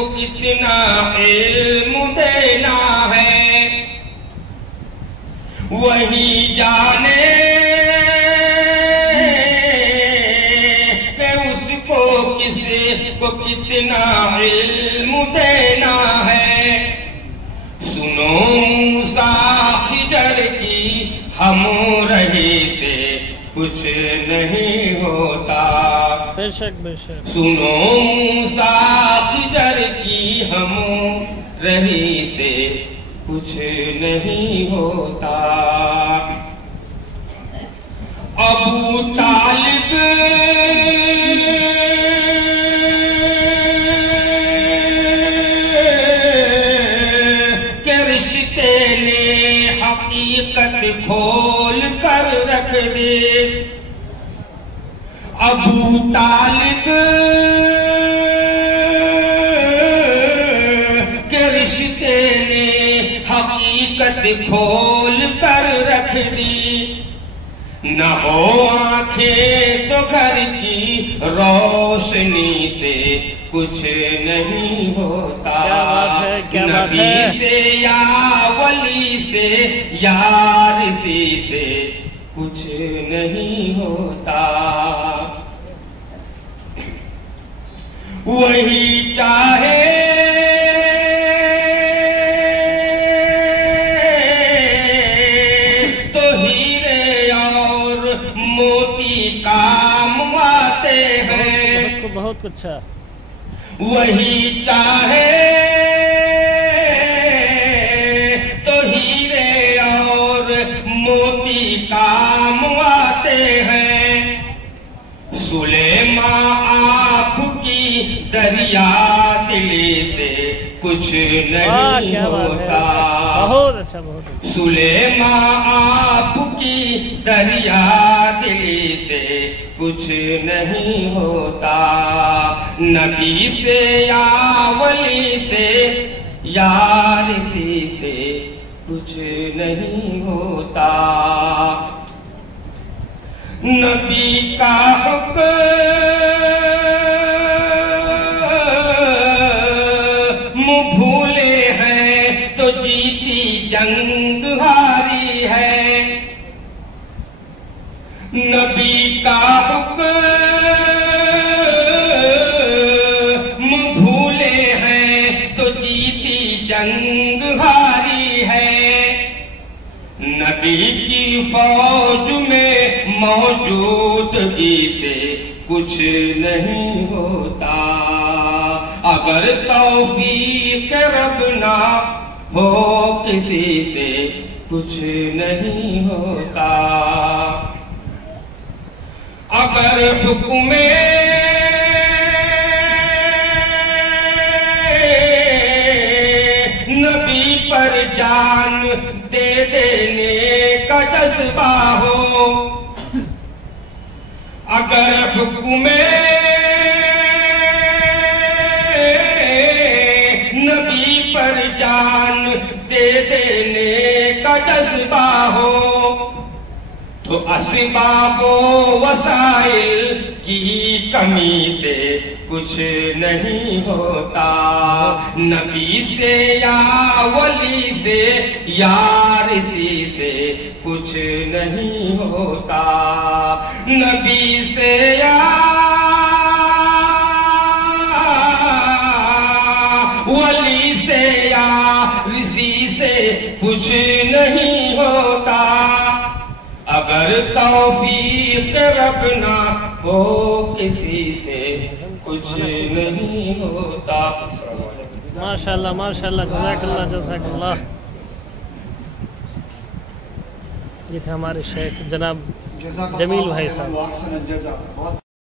को कितना इल्म देना है, वही जाने कि उसको किसको कितना इल्म देना है। सुनो मूसा खिजर की हमरही से कुछ नहीं होता। बेशक बेशक। सुनो मूसा खिजर की हमरही से कुछ नहीं होता। अबू तालिब के रिश्ते ने हकीकत खोल कर रख दे। अबू तालिब के रिश्ते ने हकीकत खोल कर रख दी। न हो आंखें तो घर की रोशनी से कुछ नहीं होता। नबी से या वली से या ऋषि से कुछ नहीं होता। वही चाहे तो हीरे और मोती काम आते हैं। बहुत अच्छा। वही चाहे तो हीरे और मोती काम आते हैं। सुलेमा आपकी दरिया दिली से कुछ नहीं होता। बहुत अच्छा बहुत अच्छा। सुलेमा आपकी दरिया दिली से कुछ नहीं होता। नबी से या वली से या ऋषि से कुछ नहीं होता। नबी का हुक्म भूले हैं तो जीती जंग हारी है। नबी का हुक्म भूले हैं तो जीती जंग हारी है। नबी की फौज में मौजूदगी से कुछ नहीं होता। अगर तौफीक रब ना हो किसी से कुछ नहीं होता। अगर हुक्म नबी पर जान दे देने का जज्बा हो। अगर हुक्म नबी पर जान दे देने का जज्बा हो तो असबाबो वसाइल की कमी से कुछ नहीं होता। नबी से या वली से या ऋषि से कुछ नहीं होता। नबी से या वली से या ऋषि से कुछ नहीं होता। अगर तौफीक रब ना हो किसी से कुछ नहीं होता। माशाल्लाह माशाल्लाह जज़ाकल्लाह जज़ाकल्लाह। ये थे हमारे शेख जनाब जमील भाई साहब।